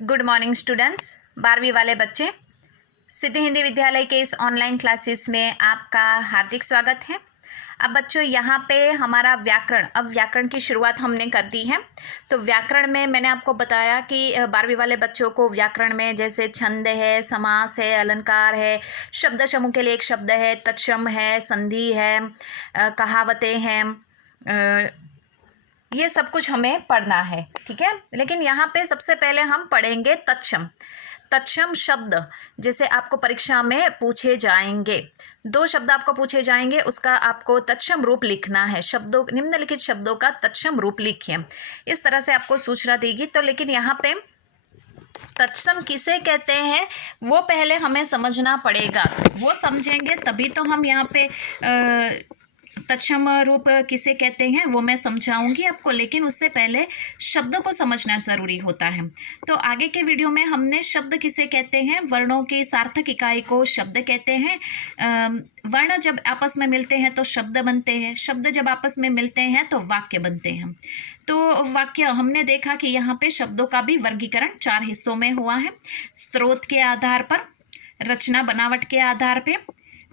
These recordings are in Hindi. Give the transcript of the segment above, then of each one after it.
Good morning students. 12वीं वाले बच्चे, सिद्धि हिंदी विद्यालय के इस ऑनलाइन क्लासेस में आपका हार्दिक स्वागत है। अब बच्चों यहाँ पे हमारा व्याकरण, अब व्याकरण की शुरुआत हमने कर दी है। तो व्याकरण में मैंने आपको बताया कि 12वीं वाले बच्चों को व्याकरण में जैसे छंद है, समास है, अलंकार है, शब्द समूह के लिए एक शब्द है, तत्सम है, संधि है, कहावतें हैं, ये सब कुछ हमें पढ़ना है, ठीक है। लेकिन यहाँ पे सबसे पहले हम पढ़ेंगे तत्सम। तत्सम शब्द जैसे आपको परीक्षा में पूछे जाएंगे, 2 शब्द आपको पूछे जाएंगे, उसका आपको तत्सम रूप लिखना है। शब्दों, निम्नलिखित शब्दों का तत्सम रूप लिखिए, इस तरह से आपको सूचना देगी। तो लेकिन यहाँ पे तत्सम किसे कहते हैं वो पहले हमें समझना पड़ेगा, वो समझेंगे तभी तो हम यहाँ पे तत्सम रूप किसे कहते हैं वो मैं समझाऊंगी आपको। लेकिन उससे पहले शब्दों को समझना ज़रूरी होता है। तो आगे के वीडियो में हमने शब्द किसे कहते हैं, वर्णों की सार्थक इकाई को शब्द कहते हैं। वर्ण जब आपस में मिलते हैं तो शब्द बनते हैं, शब्द जब आपस में मिलते हैं तो वाक्य बनते हैं। तो वाक्य हमने देखा कि यहाँ पे शब्दों का भी वर्गीकरण 4 हिस्सों में हुआ है। स्रोत के आधार पर, रचना बनावट के आधार पे,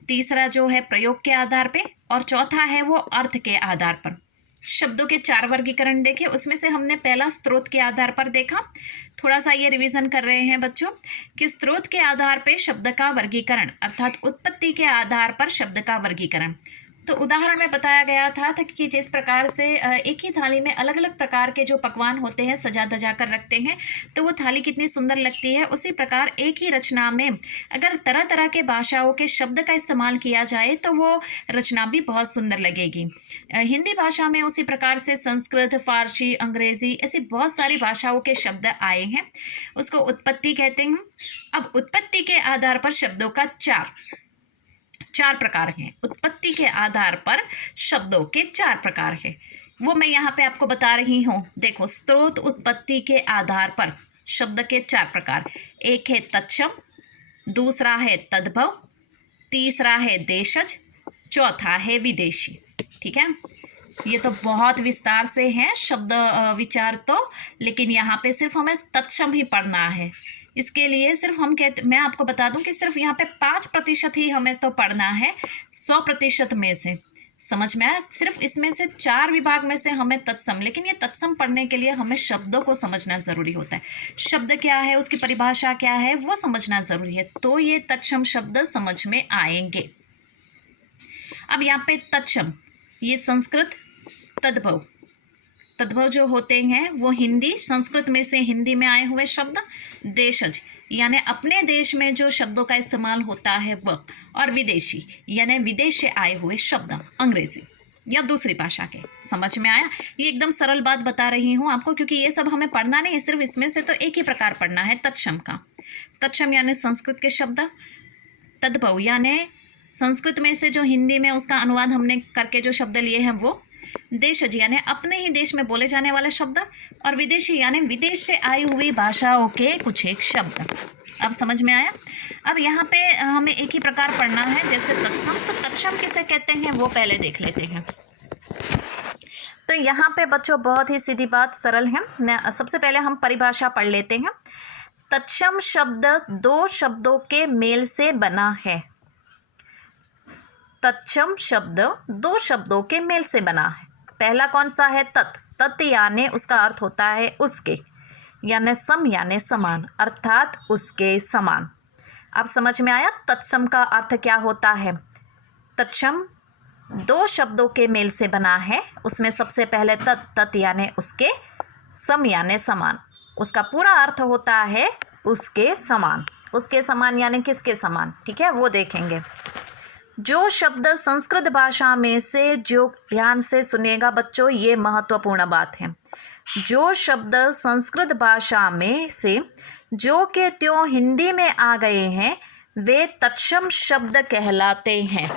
तीसरा जो है प्रयोग के आधार पे, और चौथा है वो अर्थ के आधार पर। शब्दों के 4 वर्गीकरण देखे, उसमें से हमने पहला स्रोत के आधार पर देखा। थोड़ा सा ये रिवीजन कर रहे हैं बच्चों कि स्रोत के आधार पे शब्द का वर्गीकरण अर्थात उत्पत्ति के आधार पर शब्द का वर्गीकरण। तो उदाहरण में बताया गया था कि जिस प्रकार से एक ही थाली में अलग अलग प्रकार के जो पकवान होते हैं सजा धजा कर रखते हैं तो वो थाली कितनी सुंदर लगती है, उसी प्रकार एक ही रचना में अगर तरह तरह के भाषाओं के शब्द का इस्तेमाल किया जाए तो वो रचना भी बहुत सुंदर लगेगी। हिंदी भाषा में उसी प्रकार से संस्कृत, फारसी, अंग्रेजी ऐसी बहुत सारी भाषाओं के शब्द आए हैं, उसको उत्पत्ति कहते हैं। अब उत्पत्ति के आधार पर शब्दों का चार प्रकार हैं। उत्पत्ति के आधार पर शब्दों के 4 प्रकार हैं, वो मैं यहाँ पे आपको बता रही हूँ। देखो, स्रोत उत्पत्ति के आधार पर शब्द के 4 प्रकार, एक है तत्सम, दूसरा है तद्भव, तीसरा है देशज, चौथा है विदेशी। ठीक है, ये तो बहुत विस्तार से है शब्द विचार तो, लेकिन यहाँ पे सिर्फ हमें तत्सम ही पढ़ना है। इसके लिए सिर्फ मैं आपको बता दूं कि सिर्फ यहाँ पे 5% ही हमें तो पढ़ना है 100% में से। समझ में आया? सिर्फ इसमें से 4 विभाग में से हमें तत्सम, लेकिन ये तत्सम पढ़ने के लिए हमें शब्दों को समझना ज़रूरी होता है। शब्द क्या है, उसकी परिभाषा क्या है, वो समझना ज़रूरी है, तो ये तत्सम शब्द समझ में आएंगे। अब यहाँ पे तत्सम, ये संस्कृत, तद्भव जो होते हैं वो हिंदी, संस्कृत में से हिंदी में आए हुए शब्द, देशज यानी अपने देश में जो शब्दों का इस्तेमाल होता है वह, और विदेशी यानी विदेश से आए हुए शब्द, अंग्रेजी या दूसरी भाषा के। समझ में आया? ये एकदम सरल बात बता रही हूँ आपको, क्योंकि ये सब हमें पढ़ना नहीं है, सिर्फ इसमें से तो एक ही प्रकार पढ़ना है तत्सम का। तत्सम यानी संस्कृत के शब्द, तद्भव यानी संस्कृत में से जो हिंदी में उसका अनुवाद हमने करके जो शब्द लिए हैं वो, देशज यानी अपने ही देश में बोले जाने वाले शब्द, और विदेशी यानी विदेश से आई हुई भाषाओं के कुछ एक शब्द। अब समझ में आया? अब यहाँ पे हमें एक ही प्रकार पढ़ना है जैसे तत्सम। तो तत्सम किसे कहते हैं वो पहले देख लेते हैं। तो यहाँ पे बच्चों बहुत ही सीधी बात, सरल है। सबसे पहले हम परिभाषा पढ़ लेते हैं। तत्सम शब्द 2 शब्दों के मेल से बना है। तत्सम शब्द 2 शब्दों के मेल से बना है। पहला कौन सा है? तत् यानी उसका अर्थ होता है उसके, यानी सम यानी समान, अर्थात उसके समान। अब समझ में आया तत्सम का अर्थ क्या होता है? तत्सम 2 शब्दों के मेल से बना है, उसमें सबसे पहले तत् यानी उसके, सम यानी समान, उसका पूरा अर्थ होता है उसके समान। उसके समान यानी किसके समान? ठीक है, वो देखेंगे। जो शब्द संस्कृत भाषा में से, जो ध्यान से सुनिएगा बच्चों, ये महत्वपूर्ण बात है, जो शब्द संस्कृत भाषा में से जो के त्यों हिंदी में आ गए हैं वे तत्सम शब्द कहलाते हैं।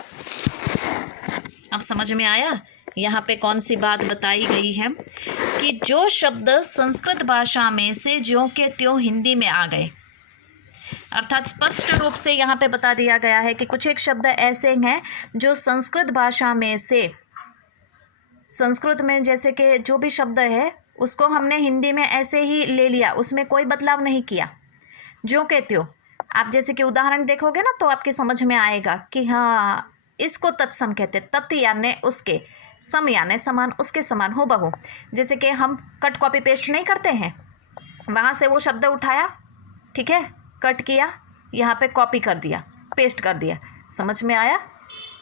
अब समझ में आया यहाँ पे कौन सी बात बताई गई है कि जो शब्द संस्कृत भाषा में से जो के त्यों हिंदी में आ गए, अर्थात स्पष्ट रूप से यहाँ पे बता दिया गया है कि कुछ एक शब्द ऐसे हैं जो संस्कृत भाषा में से, संस्कृत में जैसे कि जो भी शब्द है उसको हमने हिंदी में ऐसे ही ले लिया, उसमें कोई बदलाव नहीं किया, जो के त्यों। आप जैसे कि उदाहरण देखोगे ना तो आपकी समझ में आएगा कि हाँ इसको तत्सम कहते, तत् यानी उसके, सम यानी समान, उसके समान हो बहू। जैसे कि हम कट कॉपी पेस्ट नहीं करते हैं, वहाँ से वो शब्द उठाया, ठीक है, कट किया, यहाँ पे कॉपी कर दिया, पेस्ट कर दिया, समझ में आया।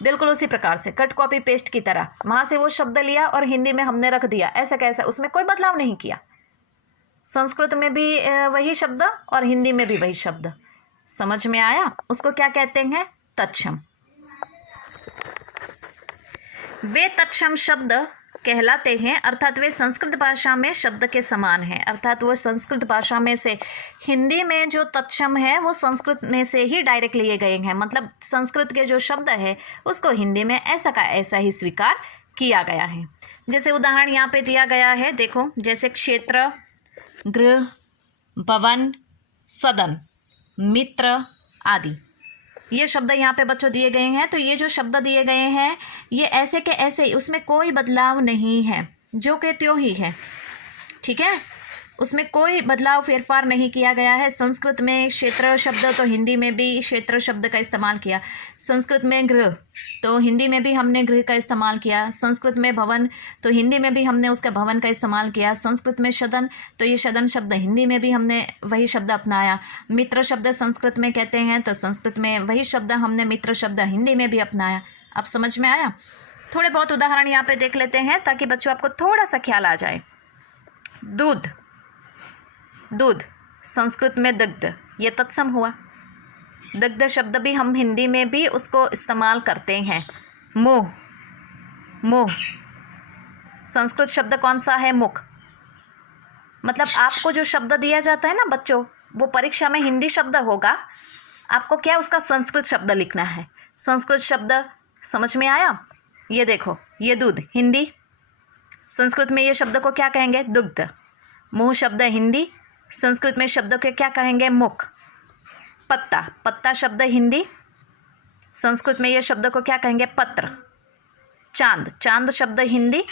बिल्कुल उसी प्रकार से कट कॉपी पेस्ट की तरह वहाँ से वो शब्द लिया और हिंदी में हमने रख दिया, ऐसा कैसा, उसमें कोई बदलाव नहीं किया। संस्कृत में भी वही शब्द और हिंदी में भी वही शब्द, समझ में आया। उसको क्या कहते हैं, तत्सम। वे तत्सम शब्द कहलाते हैं, अर्थात वे संस्कृत भाषा में शब्द के समान हैं, अर्थात वो संस्कृत भाषा में से हिंदी में जो तत्सम है वो संस्कृत में से ही डायरेक्ट लिए गए हैं, मतलब संस्कृत के जो शब्द है उसको हिंदी में ऐसा का ऐसा ही स्वीकार किया गया है। जैसे उदाहरण यहाँ पे दिया गया है, देखो, जैसे क्षेत्र, गृह, भवन, सदन, मित्र आदि, ये शब्द यहाँ पे बच्चों दिए गए हैं। तो ये जो शब्द दिए गए हैं ये ऐसे के ऐसे ही, उसमें कोई बदलाव नहीं है, जो के त्यों ही है, ठीक है, उसमें कोई बदलाव फेरफार नहीं किया गया है। संस्कृत में क्षेत्र शब्द तो हिंदी में भी क्षेत्र शब्द का इस्तेमाल किया, संस्कृत में गृह तो हिंदी में भी हमने गृह का इस्तेमाल किया, संस्कृत में भवन तो हिंदी में भी हमने उसका भवन का इस्तेमाल किया, संस्कृत में सदन तो ये सदन शब्द हिंदी में भी हमने वही शब्द अपनाया, मित्र शब्द संस्कृत में कहते हैं तो संस्कृत में वही शब्द हमने मित्र शब्द हिंदी में भी अपनाया। अब समझ में आया। थोड़े बहुत उदाहरण यहाँ पे देख लेते हैं ताकि बच्चों आपको थोड़ा सा ख्याल आ जाए। दूध, दूध संस्कृत में दग्ध, ये तत्सम हुआ। दग्ध शब्द भी हम हिंदी में भी उसको इस्तेमाल करते हैं। मुँह, मुँह संस्कृत शब्द कौन सा है, मुख। मतलब आपको जो शब्द दिया जाता है ना बच्चों, वो परीक्षा में हिंदी शब्द होगा, आपको क्या उसका संस्कृत शब्द लिखना है। संस्कृत शब्द समझ में आया। ये देखो, ये दूध हिंदी, संस्कृत में ये शब्द को क्या कहेंगे, दुग्ध। मुँह शब्द हिंदी, संस्कृत में शब्द को क्या कहेंगे, मुख। पत्ता, पत्ता शब्द हिंदी, संस्कृत में ये शब्द को क्या कहेंगे, पत्र। चांद, चांद शब्द हिंदी,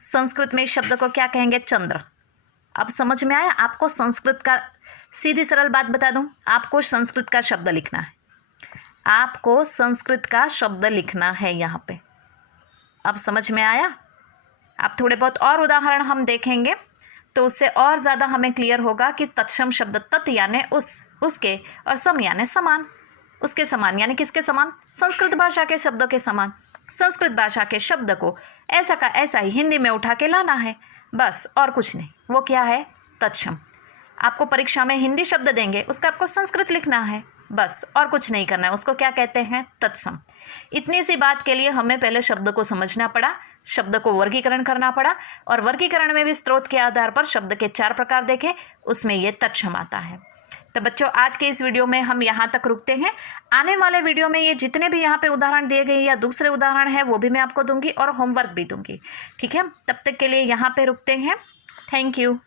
संस्कृत में इस शब्द को क्या कहेंगे, चंद्र। अब समझ में आया। आपको संस्कृत का, सीधी सरल बात बता दूं, आपको संस्कृत का शब्द लिखना है, आपको संस्कृत का शब्द लिखना है यहाँ पे। अब समझ में आया। अब थोड़े बहुत और उदाहरण हम देखेंगे तो उससे और ज़्यादा हमें क्लियर होगा कि तत्सम शब्द तत् यानी उस, उसके, और सम यानी समान, उसके समान यानी किसके समान, संस्कृत भाषा के शब्दों के समान। संस्कृत भाषा के शब्द को ऐसा का ऐसा ही हिंदी में उठा के लाना है, बस, और कुछ नहीं। वो क्या है, तत्सम। आपको परीक्षा में हिंदी शब्द देंगे, उसका आपको संस्कृत लिखना है, बस, और कुछ नहीं करना है। उसको क्या कहते हैं, तत्सम। इतनी सी बात के लिए हमें पहले शब्द को समझना पड़ा, शब्द को वर्गीकरण करना पड़ा, और वर्गीकरण में भी स्रोत के आधार पर शब्द के 4 प्रकार देखे, उसमें ये तत्सम आता है। तो बच्चों आज के इस वीडियो में हम यहाँ तक रुकते हैं। आने वाले वीडियो में ये जितने भी यहाँ पे उदाहरण दिए गए या दूसरे उदाहरण हैं वो भी मैं आपको दूंगी और होमवर्क भी दूंगी, ठीक है। तब तक के लिए यहाँ पे रुकते हैं। Thank you.